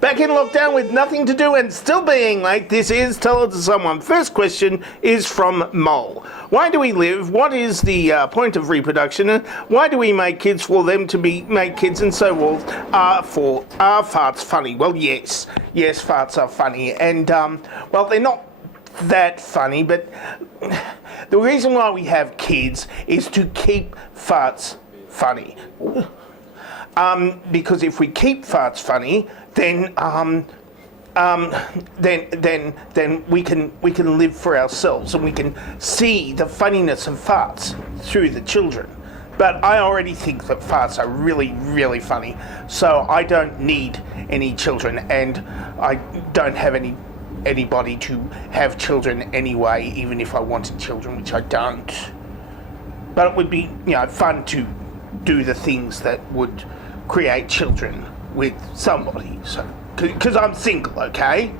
Back in lockdown with nothing to do and still being late, this is Tell It to Someone. First question is from Mole. Why do we live? What is the point of reproduction? And why do we make kids for them to make kids? And so are farts funny? Well, yes, farts are funny. And, well, they're not that funny, but the reason why we have kids is to keep farts funny. Because if we keep farts funny, then we can live for ourselves and we can see the funniness of farts through the children. But I already think that farts are really, really funny, so I don't need any children, and I don't have anybody to have children anyway, even if I wanted children, which I don't. But it would be, fun to do the things that would create children with somebody, so because I'm single, okay,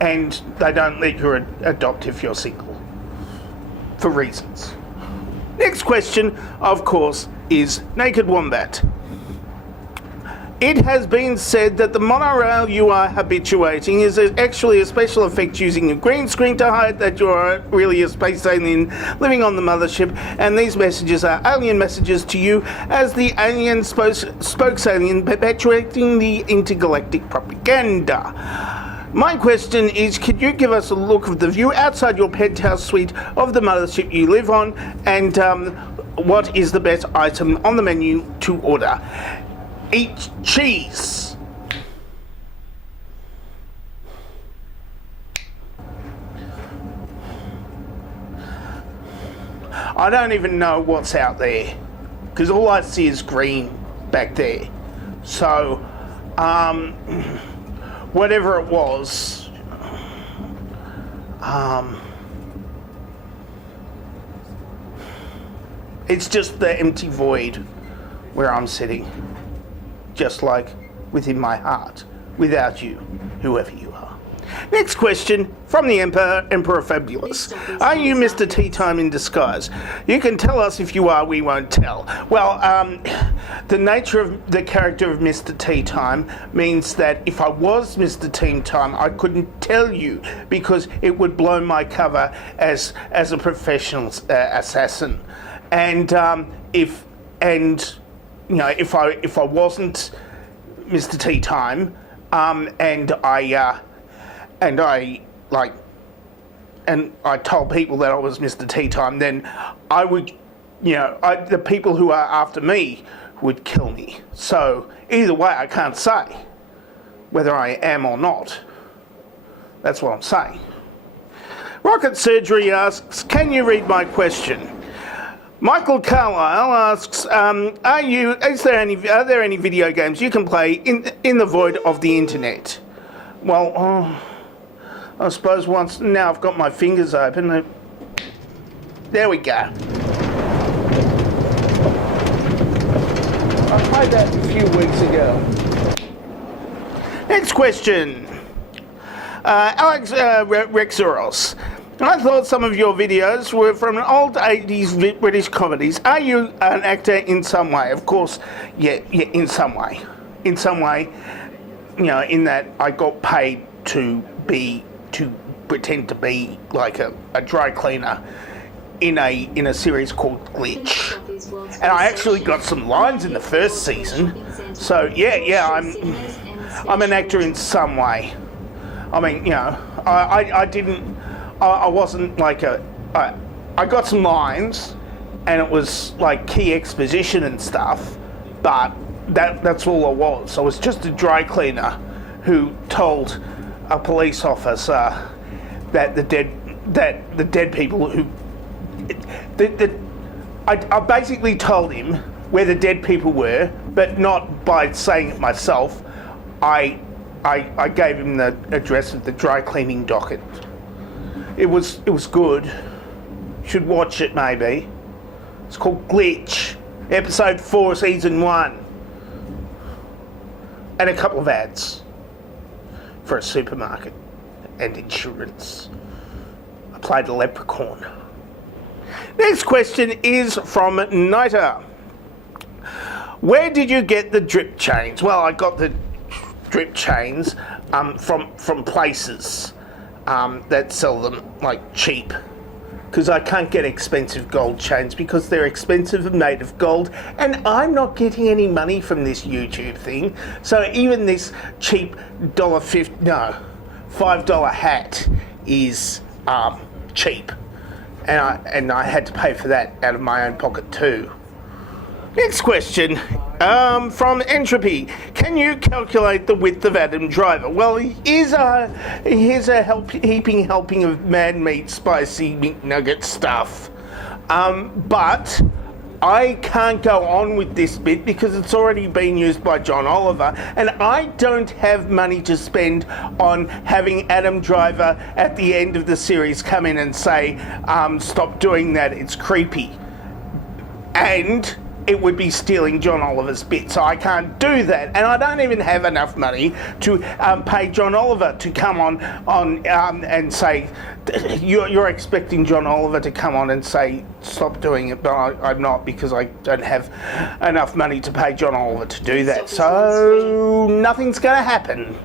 and they don't let you adopt if you're single for reasons. Next question, of course, is naked wombat. It has been said that the monorail you are habituating is actually a special effect using a green screen to hide that you are really a space alien living on the mothership, and these messages are alien messages to you as the alien spokes-alien perpetuating the intergalactic propaganda. My question is, could you give us a look of the view outside your penthouse suite of the mothership you live on, and what is the best item on the menu to order? Eat cheese. I don't even know what's out there because all I see is green back there. So, whatever it was, it's just the empty void where I'm sitting. Just like within my heart, without you, whoever you are. Next question from the Emperor Fabulous. Are you Mr. Tea Time in disguise? You can tell us if you are, we won't tell. Well, the nature of the character of Mr. Tea Time means that if I was Mr. Tea Time, I couldn't tell you because it would blow my cover as a professional assassin. And if I wasn't Mr. Tea Time, and I told people that I was Mr. Tea Time, then I would, the people who are after me would kill me. So either way, I can't say whether I am or not. That's what I'm saying. Rocket Surgery asks, can you read my question? Michael Carlisle asks, are there any video games you can play in the void of the internet? Well, I suppose now I've got my fingers open. There we go. I played that a few weeks ago. Next question. Alex Rexeros. I thought some of your videos were from old 80s British comedies. Are you an actor in some way? Of course, yeah, in some way. In some way, in that I got paid to pretend to be like a dry cleaner in a series called Glitch. And I actually got some lines in the first season. So yeah, I'm an actor in some way. I mean, I wasn't like I got some lines, and it was like key exposition and stuff, but that's all I was. I was just a dry cleaner who told a police officer that the dead people who I basically told him where the dead people were, but not by saying it myself. I gave him the address of the dry cleaning docket. It was good. You should watch it maybe. It's called Glitch, episode 4, season 1. And a couple of ads for a supermarket and insurance. I played a leprechaun. Next question is from Nita. Where did you get the drip chains? Well, I got the strip chains from places that sell them like cheap. Because I can't get expensive gold chains because they're expensive and made of gold, and I'm not getting any money from this YouTube thing. So even this cheap $5 hat is cheap, and I had to pay for that out of my own pocket too. Next question from Entropy. Can you calculate the width of Adam Driver? Well, here's a heaping helping of man-meat spicy McNugget stuff. But I can't go on with this bit because it's already been used by John Oliver, and I don't have money to spend on having Adam Driver at the end of the series come in and say, stop doing that, it's creepy. And it would be stealing John Oliver's bit, so I can't do that, and I don't even have enough money to pay John Oliver to come on and say, you're expecting John Oliver to come on and say stop doing it, but I'm not, because I don't have enough money to pay John Oliver to do that, so nothing's going to happen.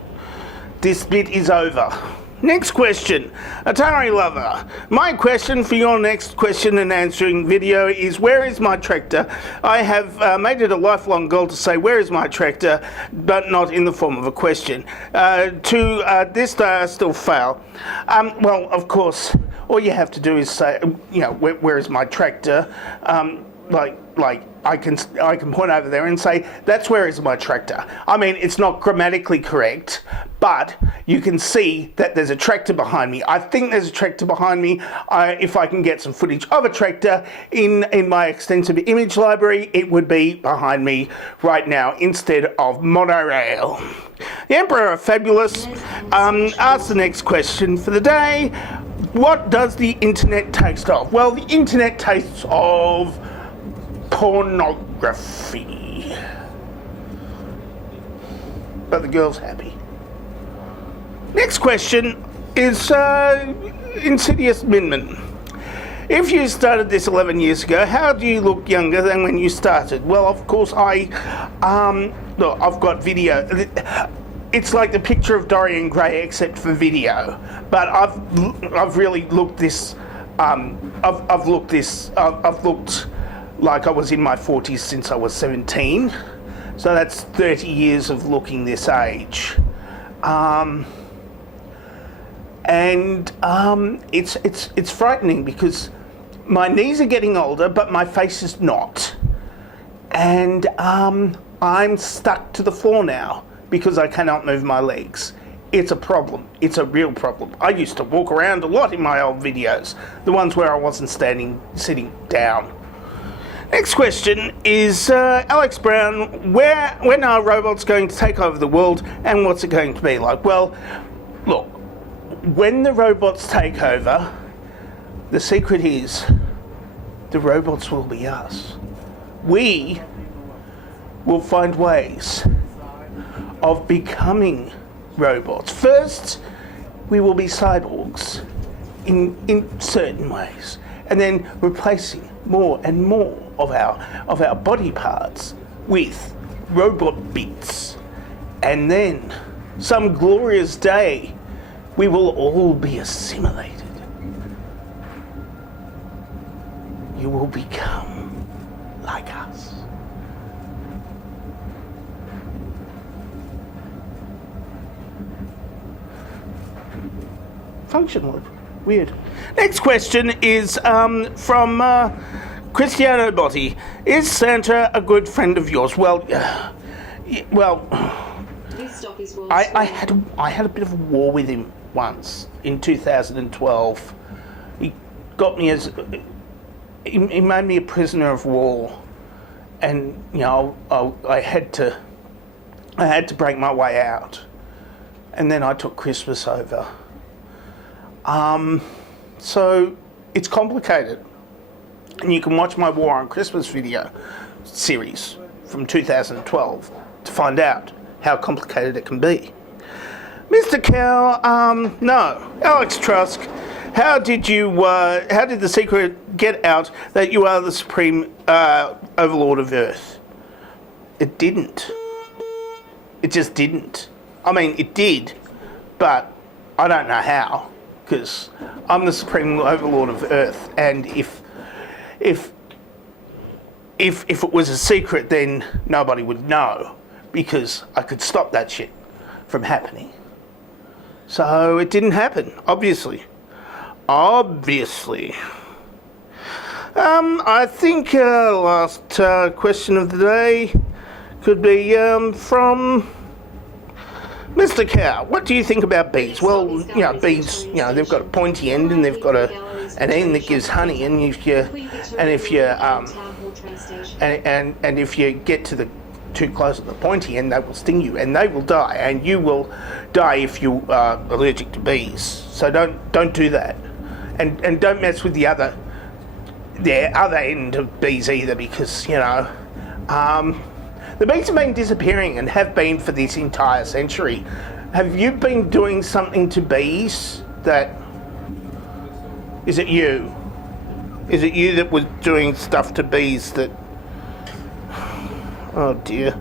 This bit is over. Next question, Ari Lover. My question for your next question and answering video is, where is my tractor? I have made it a lifelong goal to say, where is my tractor, but not in the form of a question. To this day, I still fail. Well, of course, all you have to do is say, where is my tractor? Like I can point over there and say, that's where is my tractor. I mean, it's not grammatically correct, but you can see that there's a tractor behind me. I think there's a tractor behind me. If I can get some footage of a tractor in my extensive image library, it would be behind me right now instead of monorail. The Emperor of Fabulous asks the next question for the day. What does the internet taste of? Well, the internet tastes of pornography. But the girl's happy. Next question is Insidious Minman. If you started this 11 years ago, how do you look younger than when you started? Well, of course, I've got video. It's like the picture of Dorian Gray except for video. But I've really looked this. I've looked like I was in my 40s since I was 17. So that's 30 years of looking this age. It's frightening because my knees are getting older, but my face is not. And I'm stuck to the floor now because I cannot move my legs. It's a problem. It's a real problem. I used to walk around a lot in my old videos, the ones where I wasn't sitting down. Next question is Alex Brown. When are robots going to take over the world, and what's it going to be like? Well, look, when the robots take over, the secret is the robots will be us. We will find ways of becoming robots. First, we will be cyborgs in certain ways, and then replacing more and more of our body parts with robot bits. And then, some glorious day, we will all be assimilated. You will become like us. Functional. Weird. Next question is from Cristiano Botti. Is Santa a good friend of yours? Well, I had a bit of a war with him once in 2012. He got me he made me a prisoner of war, and I had to break my way out, and then I took Christmas over. So it's complicated, and you can watch my War on Christmas video series from 2012 to find out how complicated it can be. Mr. Cow, no. Alex Trusk, how did the secret get out that you are the supreme overlord of Earth? It didn't. It just didn't. I mean, it did, but I don't know how, because I'm the supreme overlord of Earth, and if it was a secret, then nobody would know, because I could stop that shit from happening. So it didn't happen, obviously. Obviously. I think last question of the day could be from Mr. Cow. What do you think about bees? Well, you know, bees, you know, they've got a pointy end and they've got an end that gives honey, and if you get to the too close at the pointy end, they will sting you and they will die, and you will die if you are allergic to bees. So don't do that, and don't mess with the other end of bees either, because, you know, the bees have been disappearing and have been for this entire century. Have you been doing something to bees that... Is it you? Is it you that was doing stuff to bees that... Oh dear.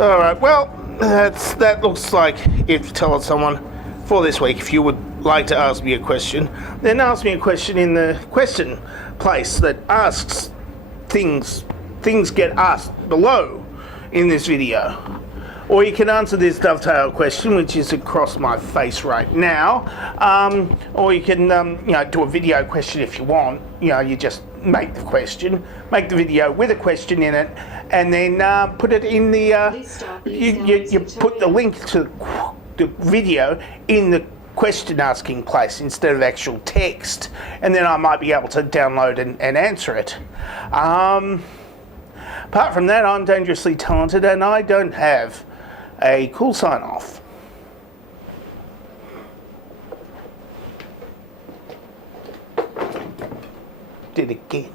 Alright, well, that looks like it for Tell It Someone for this week. If you would like to ask me a question, then ask me a question in the question place that asks things get asked below in this video. Or you can answer this dovetail question, which is across my face right now. Or you can you know, do a video question if you want. You know, you just make the question, make the video with a question in it, and then put it in the you put the link to the video in the question asking place instead of actual text, and then I might be able to download and answer it. Apart from that, I'm dangerously talented and I don't have a cool sign off. Did it again.